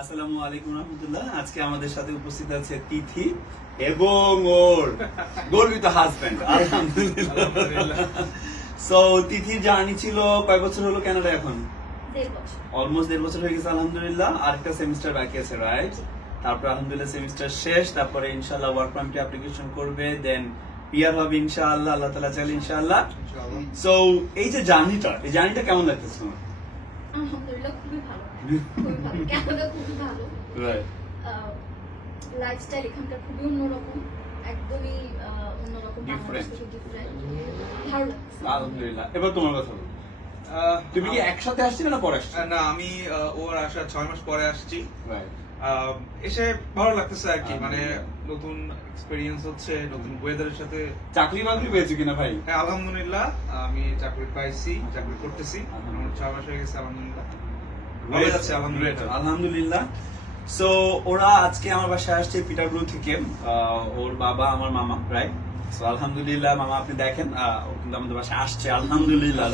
আসসালামু আলাইকুম রহমতুল্লাহ। আজকে আমাদের সাথে উপস্থিত আছে তিথি এবং ওর গর্বিত হাজবেন্ড আলহামদুলিল্লাহ। সো তিথির জার্নি ছিল কয় বছর হলো কানাডা এখন? অলমোস্ট দেড় বছর হয়ে গেছে আলহামদুলিল্লাহ। আরেকটা সেমিস্টার বাকি আছে রাইট তারপর আলহামদুলিল্লাহ সেমিস্টার শেষ তারপরে ইনশাআল্লাহ ওয়ার্ক পারমিট অ্যাপ্লিকেশন করবে দেন পিয়ার হবে ইনশাআল্লাহ আল্লাহ তাআলা চাইলে ইনশাআল্লাহ। সো এই যে জার্নিটা এই জার্নিটা কেমন লাগতেছে তোমার? আলহামদুলিল্লাহ খুবই ভালো। খুবই ভালো। ক্যানাডা খুবই ভালো। লাইফস্টাইল এখানকার খুবই অন্যরকম। একদমই অন্যরকম ডিফারেন্ট ভালো লাগছে। আলহামদুলিল্লাহ। এবার তোমার কথা বলো। তুমি কি একসাথে আসছিলে না পরে আসছিলে? না আমি ওর আসার ছয় মাস পরে আসছি। রাইট এসে ভালো লাগতেছে আর কি মানে আলহামদুলিল্লাহ। নতুন এক্সপেরিয়েন্স হচ্ছে নতুন ওয়েদারের সাথে চাকরি বাকরি পেয়েছি কিনা ভাই? হ্যাঁ, আলহামদুলিল্লাহ আমি চাকরি পাইছি চাকরি করতেছি আমার ছয় মাস হয়ে গেছে আলহামদুলিল্লাহ। ভালো যাচ্ছে আলহামদুলিল্লাহ। আলহামদুলিল্লাহ। সো ওরা আজকে আমার বাসায় আসছে পিটারব্রু থেকে ওর বাবা আমার মামা সো আলহামদুলিল্লাহ মামা আপনি দেখেন কিন্তু আমাদের বাসায় আসছে আলহামদুলিল্লাহ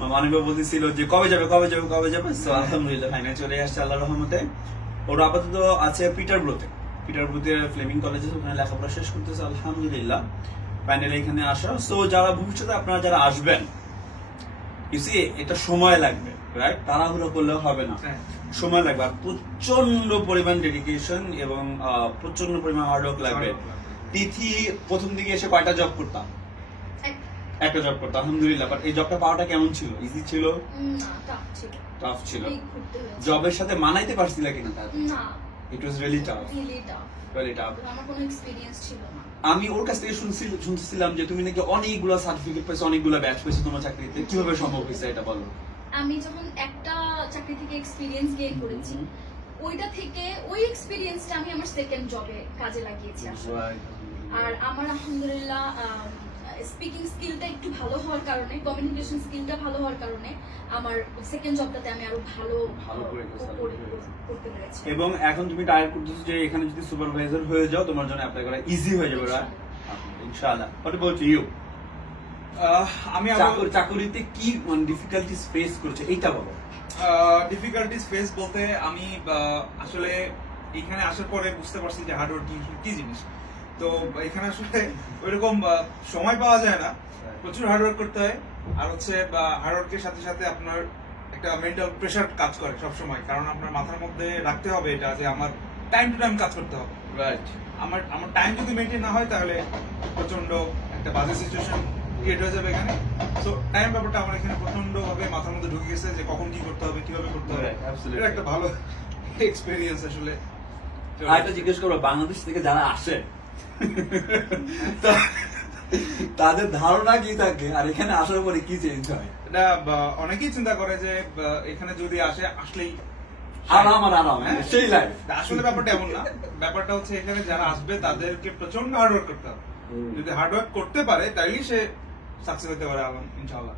মামা অনেকবার বলতেছিল যে কবে যাবে কবে যাবে কবে যাবে? আলহামদুলিল্লাহ ফাইনাল চলে আসছে আল্লাহর রহমতে। ওরা আপাতত আছে পিটারব্রুতে। পিটারব্রুতে ফ্লেমিং কলেজে ওখানে লেখাপড়া শেষ করতেছে আলহামদুলিল্লাহ। ফাইনালি এখানে আসা। সো যারা ভবিষ্যতে আপনারা যারা আসবেন ইউসি এটা সময় লাগবে রাইট তাড়াহুড়ো করলেও হবে না। হ্যাঁ। সময় লাগবে। আর প্রচণ্ড পরিমাণ ডেডিকেশন এবং প্রচণ্ড পরিমাণ লাগবে। তিথি প্রথম দিকে এসে কয়টা জব করতাম? একটা। জব করতাম আলহামদুলিল্লাহ বাট এই জবটা পাওয়াটা কেমন ছিল? ইজি ছিল? না টাফ ছিল। জবের সাথে মানাইতে পারছিল কিনা তার? না। It was really tough really tough really tough আমার কোনো এক্সপিরিয়েন্স ছিল না। আমি ওর কাছ থেকে শুনছি- শুনতেছিলাম যে তুমি নাকি অনেকগুলো সার্টিফিকেট পেয়েছ অনেকগুলো ব্যাচ পেয়েছ তোমার চাকরিতে। কীভাবে সম্ভব হয়েছে এটা বলো? আমি যখন একটা চাকরি থেকে এক্সপিরিয়েন্স গেইন করেছি ওইটা থেকে ওই এক্সপিরিয়েন্সটা আমি আমার সেকেন্ড জবে কাজে লাগিয়েছি আসলে। আর আমার আলহামদুলিল্লাহ স্পিকিং স্কিলটা একটু ভালো হওয়ার কারণে কমিউনিকেশন স্কিলটা ভালো হওয়ার কারণে আমার সেকেন্ড জবটাতে আমি আরও ভালো ভালো করে করতে পেরেছি। এবং এখন তুমি টার্গেট করতেছো যে এখানে যদি সুপারভাইজার হয়ে যাও তোমার জন্য অ্যাপ্লাই করা ইজি হয়ে যাবে রাইট ইনশাআল্লাহ। হোয়াট অ্যাবাউট ইউ আহ, আমি চাকরি চাকরিতে কি মানে ডিফিকাল্টিস ফেস করেছে? এইটা বলো। ডিফিকাল্টিস ফেস বলতে আমি আহ, আসলে এখানে আসার পরে বুঝতে পারছি যে হার্ডওয়ার্ক কি জিনিস। তো এখানে আসলে ওইরকম সময় পাওয়া যায় না। প্রচুর হার্ডওয়ার্ক করতে হয়। আর হচ্ছে হার্ডওয়ার্কের সাথে সাথে আপনার একটা মেন্টাল প্রেশার কাজ করে সব সময় কারণ আপনার মাথার মধ্যে রাখতে হবে এটা যে আমার টাইম টু টাইম কাজ করতে হবে। রাইট আমার আমার টাইম যদি মেনটেন না হয় তাহলে প্রচণ্ড একটা বাজে সিচুয়েশন ক্রিয়েট হয়ে যাবে এখানে। তো টাইম ব্যাপারটা আমার এখানে প্রচণ্ড ভাবে মাথার মধ্যে ঢুকে গেছে যে কখন কি করতে হবে কীভাবে করতে হবে। এটা একটা ভালো এক্সপেরিয়েন্স আসলে। আরেকটা জিজ্ঞেস করব বাংলাদেশ থেকে যারা আসে তাদের ধারণা কি থাকে? আর এখানে আসার পরে কি চেঞ্জ হয়? এটা অনেকেই চিন্তা করে যে এখানে যদি আসে আসলেই আরাম আর আরাম হ্যাঁ। সেই লাইফ আসলে ব্যাপারটা এমন না। ব্যাপারটা হচ্ছে এখানে যারা আসবে তাদেরকে প্রচণ্ড হার্ডওয়ার্ক করতে হবে। যদি হার্ডওয়ার্ক করতে পারে তাইলেই সে সাকসেস হতে পারে ইনশাআল্লাহ।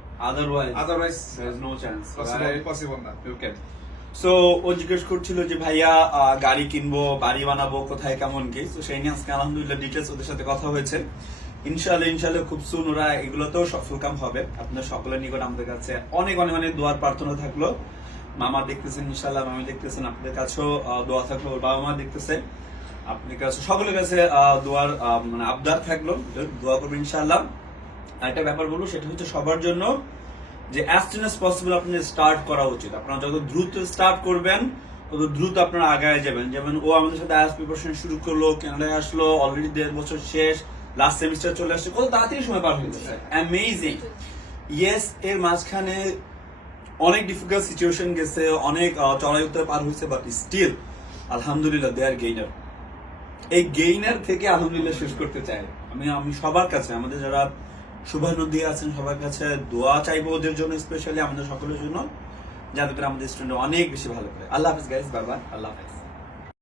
Otherwise is no chance possible না। ওকে সো ও জিজ্ঞেস করছিল যে, ভাইয়া গাড়ি কিনবো, বাড়ি বানাবো, কোথায়, কেমন কি? তো সেই নিয়ে আজকে আলহামদুলিল্লাহ ডিটেলস ওদের সাথে কথা হয়েছে। ইনশাআল্লাহ ইনশাআল্লাহ খুব সুন ওরা এগুলোতেও সফল কাম হবে। আপনার সকলের নিকট আমাদের কাছে অনেক অনেক অনেক দোয়ার প্রার্থনা থাকল। মামা দেখতেছেন, ইনশাআল্লাহ মামি দেখতেছেন, আপনাদের কাছেও দোয়া থাকল, ওর বাবা মা দেখতেছে। আপনার কাছে, সকলের কাছে দোয়ার মানে আবদার থাকল। দোয়া করবেন ইনশাআল্লাহ। আরেকটা ব্যাপার বলব, সেটা হচ্ছে সবার জন্য যে অ্যাজ সুন অ্যাজ পসিবল আপনার স্টার্ট করা উচিত। আপনারা যত দ্রুত স্টার্ট করবেন তত দ্রুত আপনারা আগায় যাবেন। যেমন ও আমাদের সাথে আয়াস প্রিপারেশন শুরু করল কানাডায় আসলো অলরেডি দেড় বছর শেষ লাস্ট সেমিস্টার চলে আসছে। কত তাড়াতাড়ি সময় পার হয়ে গেছে। অ্যামেজিং ইয়েস এর মাঝখানে অনেক ডিফিকাল্ট সিচুয়েশন গেছে অনেক চড়াই উত্তর পার হয়েছে বাট স্টিল আলহামদুলিল্লাহ দে আর গেইনার এই গেইনার থেকে আলহামদুলিল্লাহ শেষ করতে চাই। আমি আমি সবার কাছে আমাদের যারা শুভানুদ্দি আছেন সবার কাছে দোয়া চাইব ওদের জন্য স্পেশালি আমাদের সকলের জন্য, যাতে করে আমাদের স্টুডেন্ট অনেক বেশি ভালো করে। আল্লাহ হাফিজ গাইজ বাবা আল্লাহ হাফিজ।